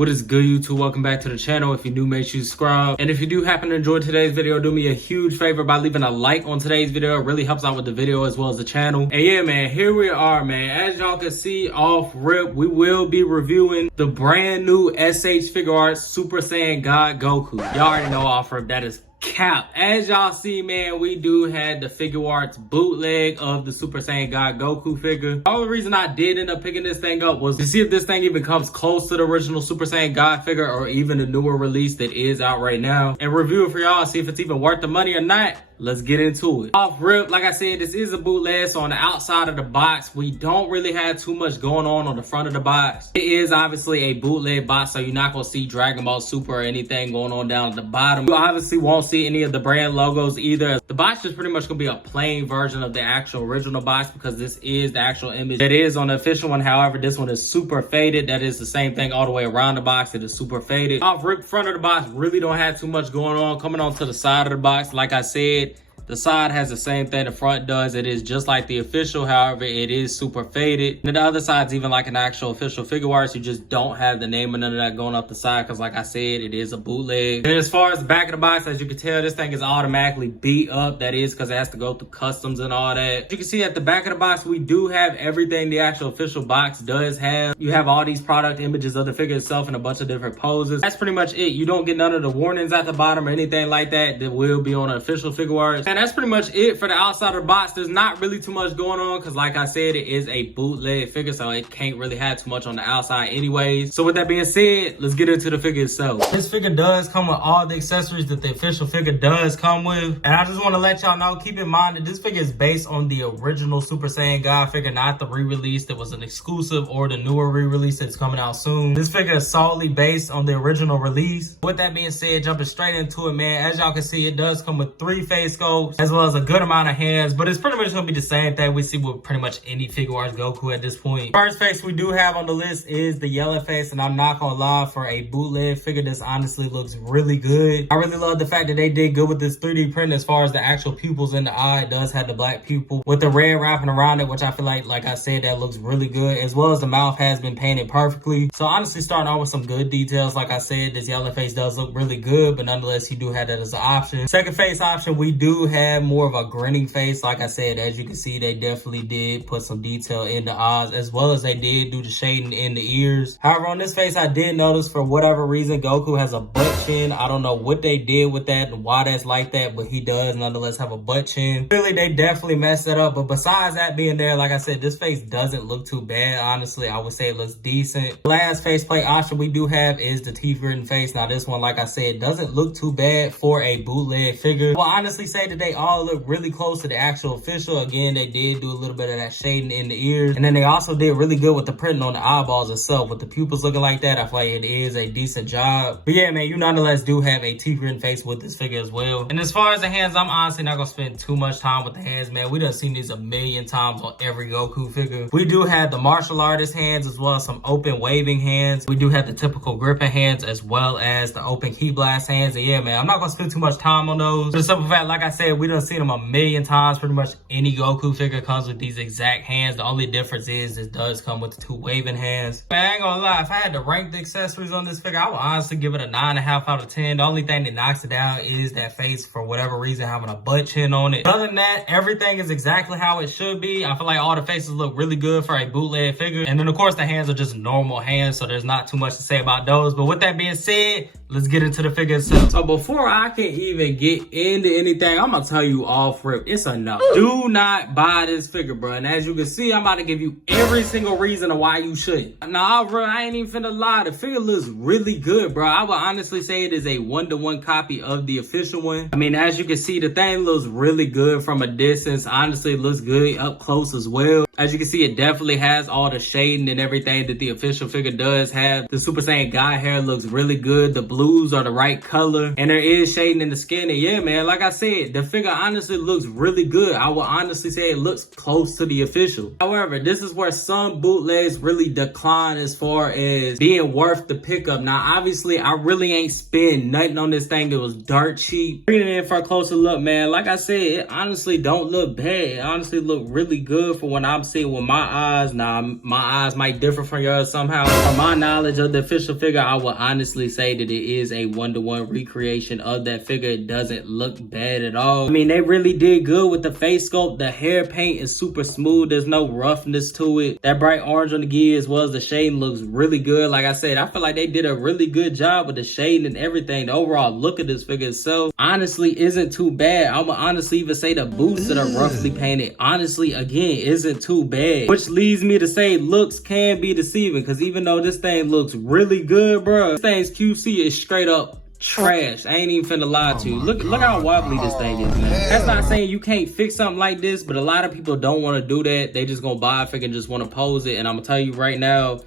What is good, YouTube? Welcome back to the channel. If you're new, make sure you subscribe. And if you do happen to enjoy today's video, do me a huge favor by leaving a like on today's video. It really helps out with the video as well as the channel. And yeah, man, here we are, man. As y'all can see off rip, we will be reviewing the brand new shfiguarts Super Saiyan God Goku. Y'all already know off rip that is cap. As y'all see, man, we do have the figuarts bootleg of the Super Saiyan God Goku figure. The only reason I did end up picking this thing up was to see if this thing even comes close to the original Super Saiyan God figure or even the newer release that is out right now, and review it for y'all, see if it's even worth the money or not. Let's get into it. Off rip, like I said, this is a bootleg, so on the outside of the box, we don't really have too much going on the front of the box. It is obviously a bootleg box, so you're not gonna see Dragon Ball Super or anything going on down at the bottom. You obviously won't see any of the brand logos either. The box is pretty much gonna be a plain version of the actual original box because this is the actual image that is on the official one. However, this one is super faded. That is the same thing all the way around the box. It is super faded. Off rip, front of the box really don't have too much going on. Coming on to the side of the box, like I said, the side has the same thing the front does. It is just like the official, however, it is super faded. And the other side's even like an actual official figuarts. You just don't have the name and none of that going up the side because, like I said, it is a bootleg. And as far as the back of the box, as you can tell, this thing is automatically beat up. That is because it has to go through customs and all that. You can see at the back of the box, we do have everything the actual official box does have. You have all these product images of the figure itself in a bunch of different poses. That's pretty much it. You don't get none of the warnings at the bottom or anything like that that will be on an official figuarts. And that's pretty much it for the outside of the box. There's not really too much going on because, like I said, it is a bootleg figure, so it can't really have too much on the outside anyways. So with that being said, let's get into the figure itself. This figure does come with all the accessories that the official figure does come with. And I just want to let y'all know, keep in mind that this figure is based on the original Super Saiyan God figure, not the re-release that was an exclusive or the newer re-release that's coming out soon. This figure is solely based on the original release. With that being said, jumping straight into it, man, as y'all can see, it does come with 3 face scopes as well as a good amount of hands, but it's pretty much gonna be the same thing we see with pretty much any figuarts Goku at this point. First face we do have on the list is the yellow face, and I'm not gonna lie, for a bootleg figure, this honestly looks really good. I really love the fact that they did good with this 3D print as far as the actual pupils in the eye. It does have the black pupil with the red wrapping around it, which I feel like I said, that looks really good, as well as the mouth has been painted perfectly. So honestly, starting off with some good details. Like I said, this yellow face does look really good, but nonetheless, you do have that as an option. Second face option, we do have more of a grinning face. Like I said, as you can see, they definitely did put some detail in the eyes, as well as they did do the shading in the ears. However, on this face, I did notice for whatever reason, Goku has a butt chin. I don't know what they did with that and why that's like that, but he does nonetheless have a butt chin. Clearly, they definitely messed that up, but besides that being there, like I said, this face doesn't look too bad. Honestly, I would say it looks decent. Last faceplate option we do have is the teeth written face. Now, this one, like I said, doesn't look too bad for a bootleg figure. Well, honestly say that they all look really close to the actual official. Again, they did do a little bit of that shading in the ears, and then they also did really good with the printing on the eyeballs itself. With the pupils looking like that, I feel like it is a decent job. But yeah, man, you nonetheless do have a teeth written face with this figure as well. And as far as the hands, I'm honestly not gonna spend too much time with the hands, man. We done seen these a million times on every Goku figure. We do have the martial artist hands as well as some open waving hands. We do have the typical gripping hands as well as the open key blast hands. And yeah, man, I'm not gonna spend too much time on those. For the simple fact, like I said, we done seen them a million times. Pretty much any Goku figure comes with these exact hands. The only difference is it does come with the 2 waving hands. Man, I ain't gonna lie, if I had to rank the accessories on this figure, I would honestly give it a 9.5 out of 10. The only thing that knocks it down is that face, for whatever reason, having a butt chin on it. Other than that, everything is exactly how it should be. I feel like all the faces look really good for a bootleg figure. And then of course the hands are just normal hands, so there's not too much to say about those. But with that being said, let's get into the figure itself. So before I can even get into anything, I'm gonna tell you off rip, it's a no. Do not buy this figure, bro. And as you can see, I'm about to give you every single reason of why you shouldn't. Nah, bro, I ain't even finna lie. The figure looks really good, bro. I would honestly say it is a 1-to-1 copy of the official one. I mean, as you can see, the thing looks really good from a distance. Honestly, it looks good up close as well. As you can see, it definitely has all the shading and everything that the official figure does have. The Super Saiyan God hair looks really good. The blues are the right color, and there is shading in the skin. And yeah, man, like I said, the figure honestly looks really good. I will honestly say it looks close to the official. However, this is where some bootlegs really decline as far as being worth the pickup. Now, obviously, I really ain't spend nothing on this thing. It was dirt cheap. Bringing it in for a closer look, man, like I said, it honestly don't look bad. It honestly look really good for what I'm see it with my eyes. Now, my eyes might differ from yours somehow. From my knowledge of the official figure, I would honestly say that it is a 1-to-1 recreation of that figure. It doesn't look bad at all. I mean, they really did good with the face sculpt. The hair paint is super smooth. There's no roughness to it. That bright orange on the gi as well as the shading looks really good. Like I said, I feel like they did a really good job with the shading and everything. The overall look of this figure itself honestly isn't too bad. I would honestly even say the boots that are roughly painted honestly again isn't too bad, which leads me to say looks can be deceiving, because even though this thing looks really good, bro, this thing's QC is straight up trash. I ain't even finna lie to you. Look how wobbly this thing is, man. That's not saying you can't fix something like this, but a lot of people don't want to do that. They just gonna buy a figure and just want to pose it. And I'm gonna tell you right now,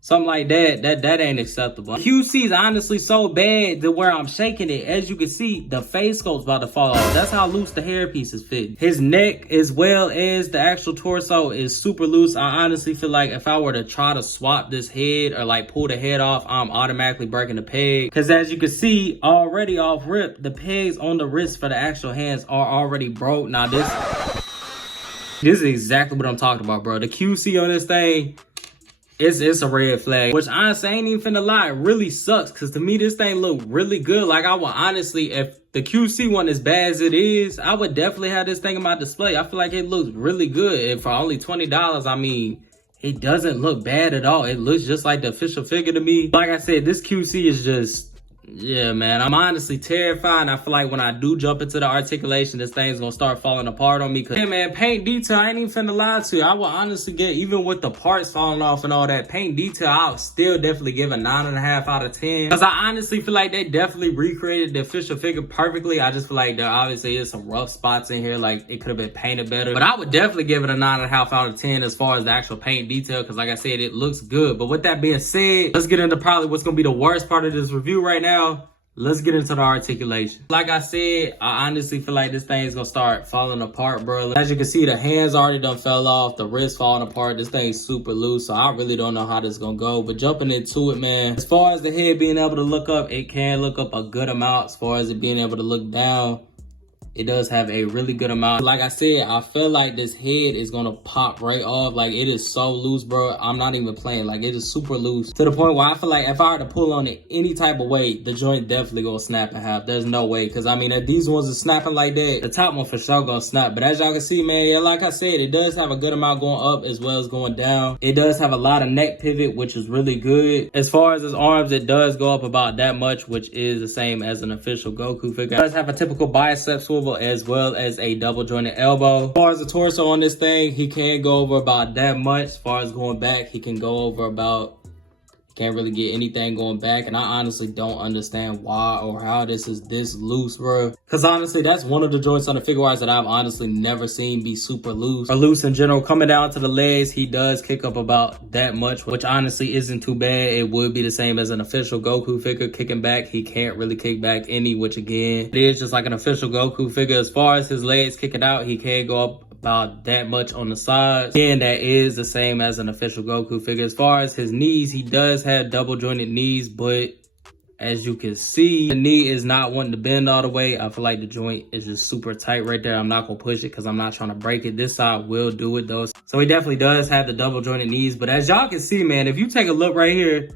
something like that ain't acceptable. QC is honestly so bad that where I'm shaking it, as you can see, the face sculpt's about to fall off. That's how loose the hair piece is fit. His neck as well as the actual torso is super loose. I honestly feel like if I were to try to swap this head or like pull the head off, I'm automatically breaking the peg. Because as you can see, already off rip, the pegs on the wrist for the actual hands are already broke. Now this is exactly what I'm talking about, bro. The QC on this thing, it's a red flag, which honestly I ain't even finna lie, it really sucks, because to me this thing look really good. Like I would honestly, if the QC one as bad as it is, I would definitely have this thing in my display. I feel like it looks really good, and for only $20, I mean, it doesn't look bad at all. It looks just like the official figure to me. Like I said, this QC is just, yeah, man, I'm honestly terrified. I feel like when I do jump into the articulation, this thing's gonna start falling apart on me. Cause, yeah, man, paint detail, I ain't even finna lie to you. I will honestly get, even with the parts falling off and all that, paint detail, I'll still definitely give a 9.5 out of 10. Cause I honestly feel like they definitely recreated the official figure perfectly. I just feel like there obviously is some rough spots in here. Like it could have been painted better. But I would definitely give it a 9.5 out of 10 as far as the actual paint detail. Cause like I said, it looks good. But with that being said, let's get into probably what's gonna be the worst part of this review right now. Let's get into the articulation. Like I said, I honestly feel like this thing's gonna start falling apart, bro. As you can see, the hands already done fell off, the wrist falling apart. This thing's super loose, so I really don't know how this is gonna go. But jumping into it, man, as far as the head being able to look up, it can look up a good amount. As far as it being able to look down, it does have a really good amount. Like I said, I feel like this head is gonna pop right off. Like it is so loose, bro. I'm not even playing. Like it is super loose to the point where I feel like if I were to pull on it any type of way, the joint definitely gonna snap in half. There's no way. Cause I mean, if these ones are snapping like that, the top one for sure gonna snap. But as y'all can see, man, yeah, like I said, it does have a good amount going up as well as going down. It does have a lot of neck pivot, which is really good. As far as his arms, it does go up about that much, which is the same as an official Goku figure. It does have a typical bicep swivel as well as a double jointed elbow. As far as the torso on this thing, he can go over about that much. As far as going back, he can go over about, can't really get anything going back. And I honestly don't understand why or how this is this loose, bro. Because honestly, that's one of the joints on the figuarts that I've honestly never seen be super loose or loose in general. Coming down to the legs, he does kick up about that much, which honestly isn't too bad. It would be the same as an official Goku figure. Kicking back, he can't really kick back any, which again, it is just like an official Goku figure. As far as his legs kicking out, he can go up about that much on the sides. Again, that is the same as an official Goku figure. As far as his knees, he does have double jointed knees, but as you can see, the knee is not wanting to bend all the way. I feel like the joint is just super tight right there. I'm not gonna push it because I'm not trying to break it. This side will do it though. So he definitely does have the double jointed knees. But as y'all can see, man, if you take a look right here,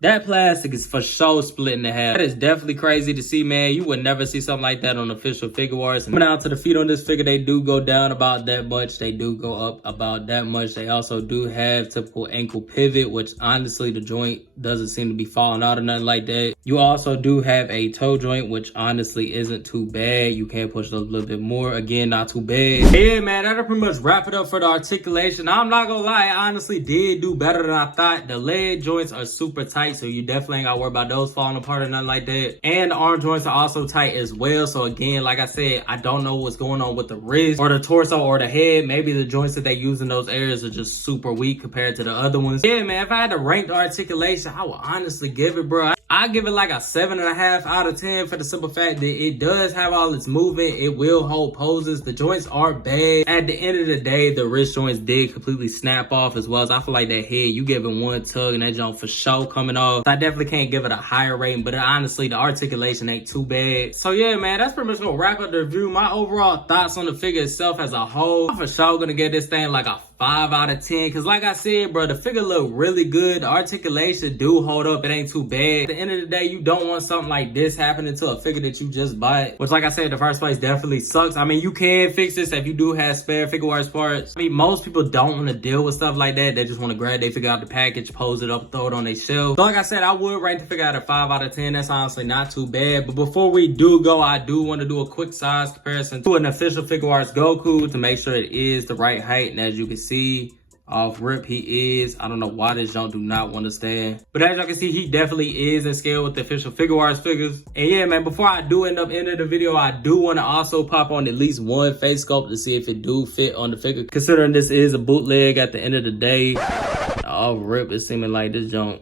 that plastic is for sure split in half. That is definitely crazy to see, man. You would never see something like that on official figuarts. Coming out to the feet on this figure, they do go down about that much. They do go up about that much. They also do have typical ankle pivot, which honestly, the joint doesn't seem to be falling out or nothing like that. You also do have a toe joint, which honestly isn't too bad. You can push it a little bit more. Again, not too bad. Yeah, man, that'll pretty much wrap it up for the articulation. I'm not gonna lie, I honestly did do better than I thought. The leg joints are super tight, so you definitely ain't gotta worry about those falling apart or nothing like that. And the arm joints are also tight as well. So again, like I said, I don't know what's going on with the wrist or the torso or the head. Maybe the joints that they use in those areas are just super weak compared to the other ones. Yeah, man, if I had to rank the articulation, I would honestly give it, bro, I give it like a 7.5 out of 10 for the simple fact that it does have all its movement. It will hold poses. The joints are bad. At the end of the day, the wrist joints did completely snap off, as well as I feel like that head, you give it one tug and that joint for sure coming off. So I definitely can't give it a higher rating, but honestly, the articulation ain't too bad. So yeah, man, that's pretty much gonna wrap up the review. My overall thoughts on the figure itself as a whole, I'm for sure gonna give this thing like a 5 out of 10. Cause like I said, bro, the figure look really good. The articulation do hold up. It ain't too bad. At the end of the day, you don't want something like this happening to a figure that you just bought. Which, like I said, the first place definitely sucks. I mean, you can fix this if you do have spare figuarts parts. I mean, most people don't want to deal with stuff like that. They just want to grab their figure out the package, pose it up, throw it on their shelf. So like I said, I would rate the figure out of 5 out of 10. That's honestly not too bad. But before we do go, I do want to do a quick size comparison to an official figuarts Goku to make sure it is the right height. And as you can see, off rip, he is. I don't know why this junk do not want to stand. But as y'all can see, he definitely is in scale with the official figuarts figures. And yeah, man, before I do end up ending the video, I do want to also pop on at least one face sculpt to see if it do fit on the figure. Considering this is a bootleg at the end of the day, off rip, it's seeming like this junk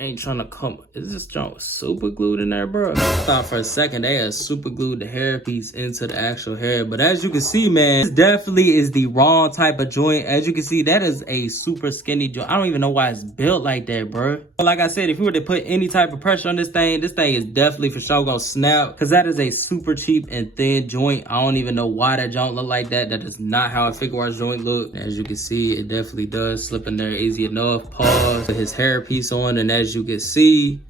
ain't trying to come. Is this junk super glued in there, bro? I thought for a second they had super glued the hair piece into the actual hair. But as you can see, man, this definitely is the wrong type of joint. As you can see, that is a super skinny joint. I don't even know why it's built like that, bro. But like I said, if you were to put any type of pressure on this thing is definitely for sure gonna snap. Cause that is a super cheap and thin joint. I don't even know why that joint look like that. That is not how a figuarts joint look. As you can see, it definitely does slip in there easy enough. Pause, put his hair piece on, and as you can see,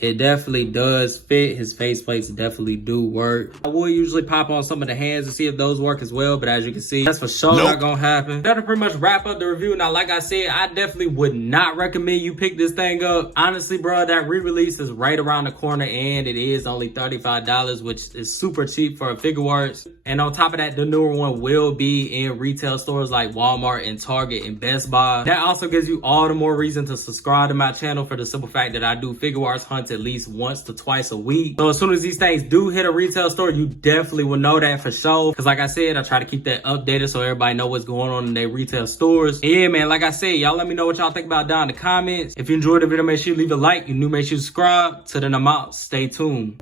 it definitely does fit. His face plates definitely do work. I will usually pop on some of the hands to see if those work as well, but as you can see, that's for sure not gonna happen. That'll pretty much wrap up the review. Now, like I said, I definitely would not recommend you pick this thing up. Honestly, bro, that re-release is right around the corner and it is only $35, which is super cheap for a figuarts. And on top of that, the newer one will be in retail stores like Walmart and Target and Best Buy. That also gives you all the more reason to subscribe to my channel for the simple fact that I do figuarts hunts at least once to twice a week. So as soon as these things do hit a retail store, you definitely will know that for sure. Cause like I said, I try to keep that updated so everybody know what's going on in their retail stores. And yeah, man, like I said, y'all let me know what y'all think about down in the comments. If you enjoyed the video, make sure you leave a like. If you're new, make sure you subscribe. Till then, I'm out. Stay tuned.